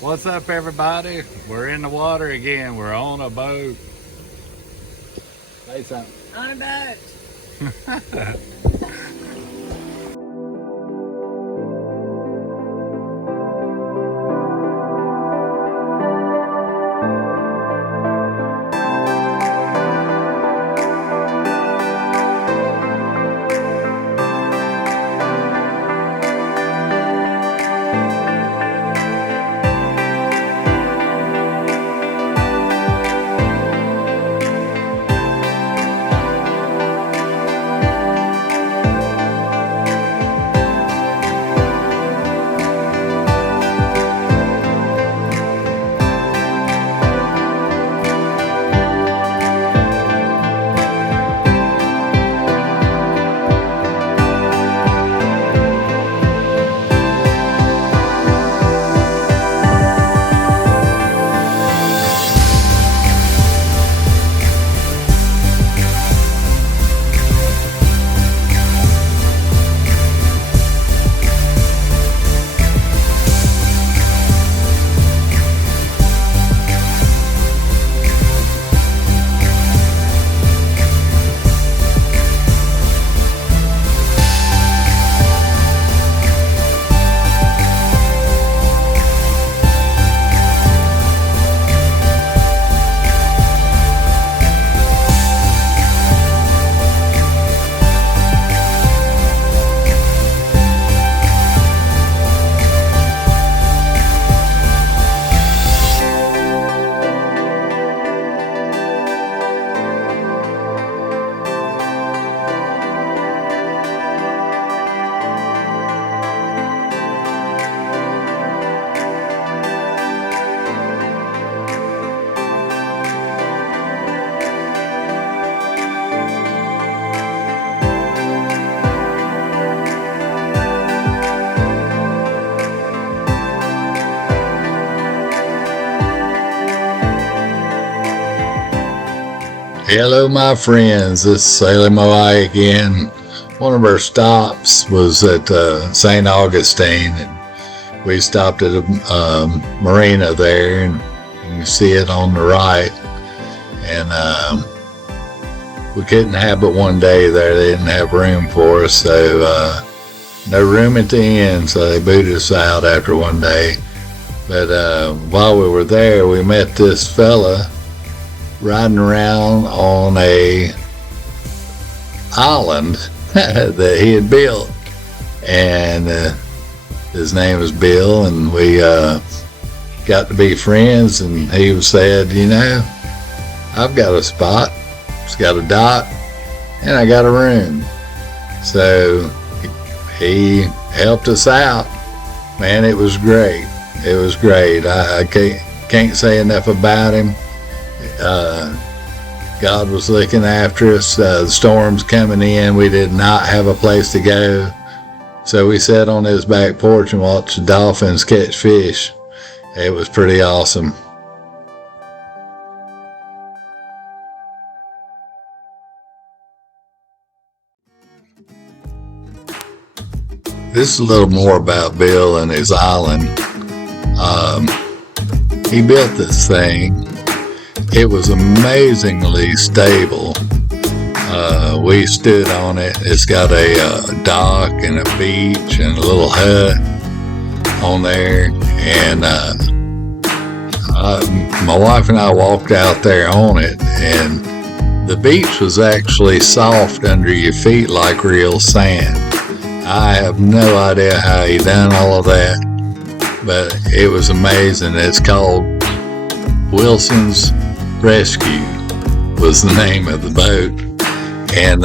What's up, everybody? We're in the water again. We're on a boat. Say something. On a boat. Hello, my friends. This is Sailor Moai again. One of our stops was at St. Augustine, and we stopped at a marina there, and you can see it on the right. And we couldn't have but one day there. They didn't have room for us, so no room at the inn, so they booted us out after one day. But while we were there, we met this fella riding around on a island that he had built, and his name was Bill, and we got to be friends. And he said, I've got a spot, it's got a dock, and I got a room. So he helped us out. Man, it was great. It was great. I can't say enough about him. God was looking after us. The storm's coming in. We did not have a place to go, so we sat on his back porch and watched the dolphins catch fish. It was pretty awesome. This is a little more about Bill and his island. He built this thing. It was amazingly stable. We stood on it. It's got a dock and a beach and a little hut on there. And my wife and I walked out there on it, and the beach was actually soft under your feet like real sand. I have no idea how he done all of that, but it was amazing. It's called Wilson's Rescue was the name of the boat, and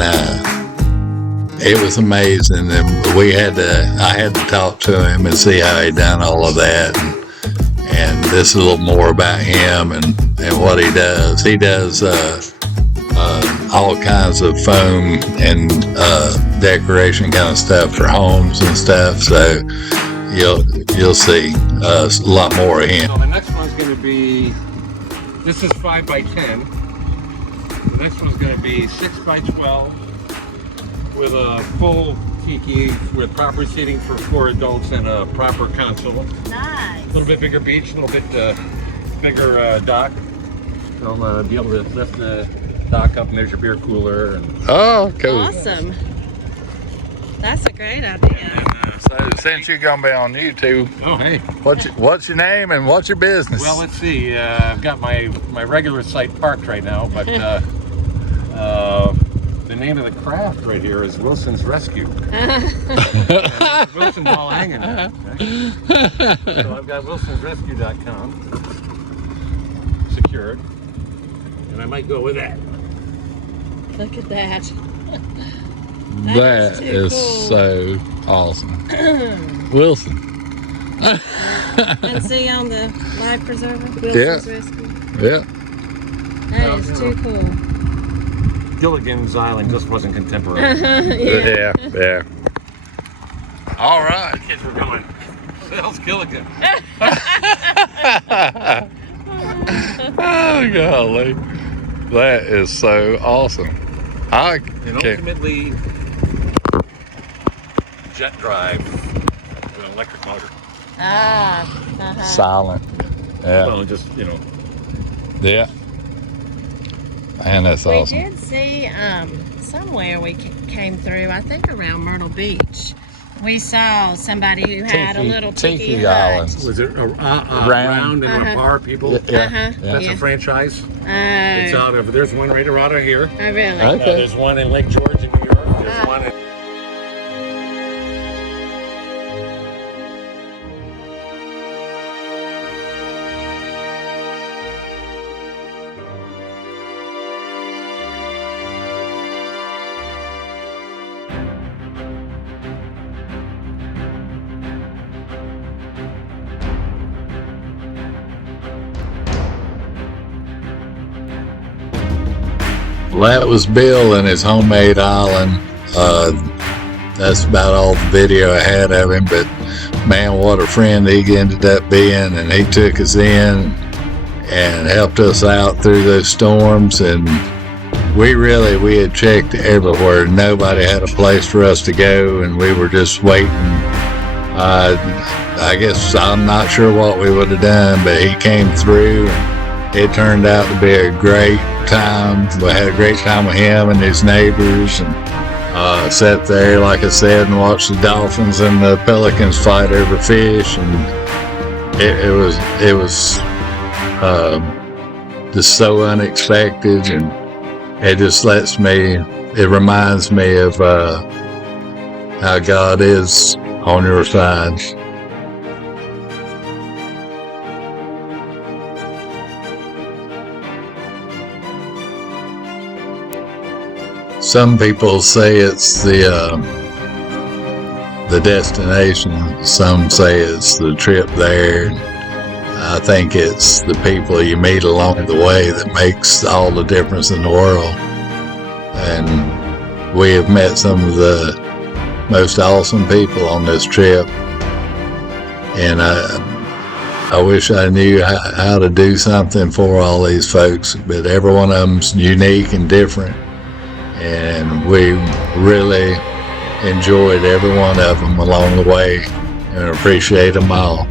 it was amazing. And I had to talk to him and see how he done all of that. And this is a little more about him and what he does. He does all kinds of foam and decoration kind of stuff for homes and stuff. So you'll see a lot more of him. So the next one's going to be, this is 5 by 10. The next one's going to be 6 by 12 with a full tiki with proper seating for 4 adults and a proper console. Nice. A little bit bigger beach, a little bit bigger dock. They'll be able to lift the dock up and there's your beer cooler. And, Oh, cool. Awesome. That's a great idea. So since you're gonna be on YouTube, oh, hey. what's your name and what's your business? Well, let's see. I've got my regular site parked right now, but the name of the craft right here is Wilson's Rescue. Wilson's all hanging there. Okay? So I've got wilsonsrescue.com secured, and I might go with that. Look at that. That is cool. so awesome. Wilson. And see on the life preserver, Wilson's Rescue. Yeah. That is too cool. Gilligan's Island just wasn't contemporary. Yeah. All right. The kids were going, what the hell's Gilligan? Oh, golly. That is so awesome. And ultimately, jet drive with an electric motor. Silent. Yeah. Well, just, Yeah. Man, that's We awesome. did see somewhere we came through, I think around Myrtle Beach. We saw somebody who had a little tiki hut. Islands. Was it round and a bar people? Yeah. That's a franchise. Oh, It's out of, there's one right out of here. oh, really? Okay. There's one in Lake George in New York. There's one in Well, that was Bill and his homemade island. That's about all the video I had of him, but man, what a friend he ended up being, and he took us in and helped us out through those storms, and we had checked everywhere. Nobody had a place for us to go, and we were just waiting. I guess I'm not sure what we would have done, but he came through, and it turned out to be a great time. We had a great time with him and his neighbors, and sat there, like I said, and watched the dolphins and the pelicans fight over fish, and it was just so unexpected, and it reminds me of how God is on your side. Some people say it's the destination. Some say it's the trip there. I think it's the people you meet along the way that makes all the difference in the world. And we have met some of the most awesome people on this trip. And I wish I knew how to do something for all these folks, but every one of them's unique and different. And we really enjoyed every one of them along the way and appreciate them all.